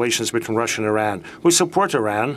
relations between Russia and Iran. We support Iran.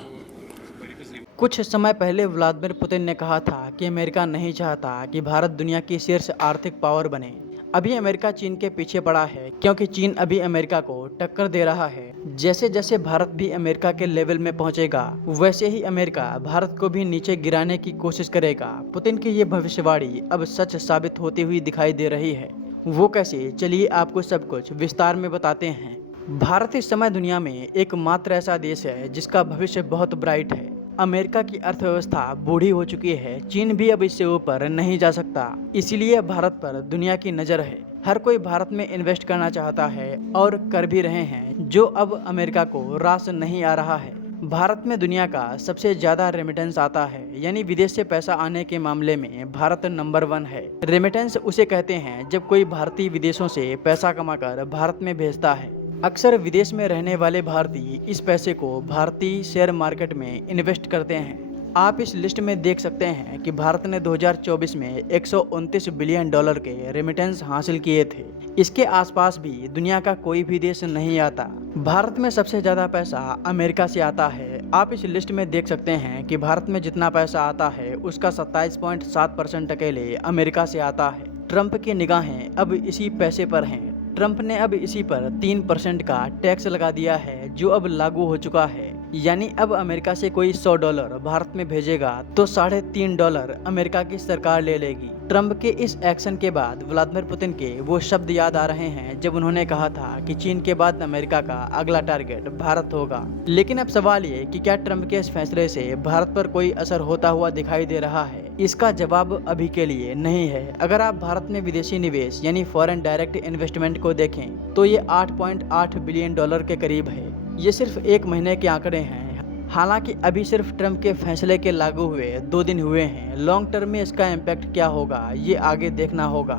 कुछ समय पहले व्लादिमीर पुतिन ने कहा था कि अमेरिका नहीं चाहता कि भारत दुनिया की शीर्ष आर्थिक पावर बने। अभी अमेरिका चीन के पीछे पड़ा है क्योंकि चीन अभी अमेरिका को टक्कर दे रहा है। जैसे जैसे भारत भी अमेरिका के लेवल में पहुंचेगा, वैसे ही अमेरिका भारत को भी नीचे गिराने की कोशिश करेगा। पुतिन की ये भविष्यवाणी अब सच साबित होती हुई दिखाई दे रही है। वो कैसे, चलिए आपको सब कुछ विस्तार में बताते हैं। भारत इस समय दुनिया में एकमात्र ऐसा देश है जिसका भविष्य बहुत ब्राइट है। अमेरिका की अर्थव्यवस्था बूढ़ी हो चुकी है, चीन भी अब इससे ऊपर नहीं जा सकता, इसीलिए भारत पर दुनिया की नज़र है। हर कोई भारत में इन्वेस्ट करना चाहता है और कर भी रहे हैं, जो अब अमेरिका को रास नहीं आ रहा है। भारत में दुनिया का सबसे ज़्यादा रेमिटेंस आता है, यानी विदेश से पैसा आने के मामले में भारत नंबर 1 है। रेमिटेंस उसे कहते हैं जब कोई भारतीय विदेशों से पैसा कमाकर भारत में भेजता है। अक्सर विदेश में रहने वाले भारतीय इस पैसे को भारतीय शेयर मार्केट में इन्वेस्ट करते हैं। आप इस लिस्ट में देख सकते हैं कि भारत ने 2024 में 129 बिलियन डॉलर के रेमिटेंस हासिल किए थे। इसके आसपास भी दुनिया का कोई भी देश नहीं आता। भारत में सबसे ज़्यादा पैसा अमेरिका से आता है। आप इस लिस्ट में देख सकते हैं कि भारत में जितना पैसा आता है उसका 27.7% अकेले अमेरिका से आता है। ट्रंप की निगाहें अब इसी पैसे पर हैं। ट्रंप ने अब इसी पर 3% का टैक्स लगा दिया है, जो अब लागू हो चुका है। यानी अब अमेरिका से कोई $100 भारत में भेजेगा तो $3.5 अमेरिका की सरकार ले लेगी। ट्रंप के इस एक्शन के बाद व्लादिमीर पुतिन के वो शब्द याद आ रहे हैं जब उन्होंने कहा था कि चीन के बाद अमेरिका का अगला टारगेट भारत होगा। लेकिन अब सवाल ये कि क्या ट्रंप के इस फैसले से भारत पर कोई असर होता हुआ दिखाई दे रहा है? इसका जवाब अभी के लिए नहीं है। अगर आप भारत में विदेशी निवेश यानी फॉरेन डायरेक्ट इन्वेस्टमेंट को देखें तो ये $8.8 बिलियन के करीब है। ये सिर्फ एक महीने के आंकड़े हैं। हालांकि अभी सिर्फ ट्रंप के फैसले के लागू हुए 2 दिन हुए हैं। लॉन्ग टर्म में इसका इम्पैक्ट क्या होगा ये आगे देखना होगा।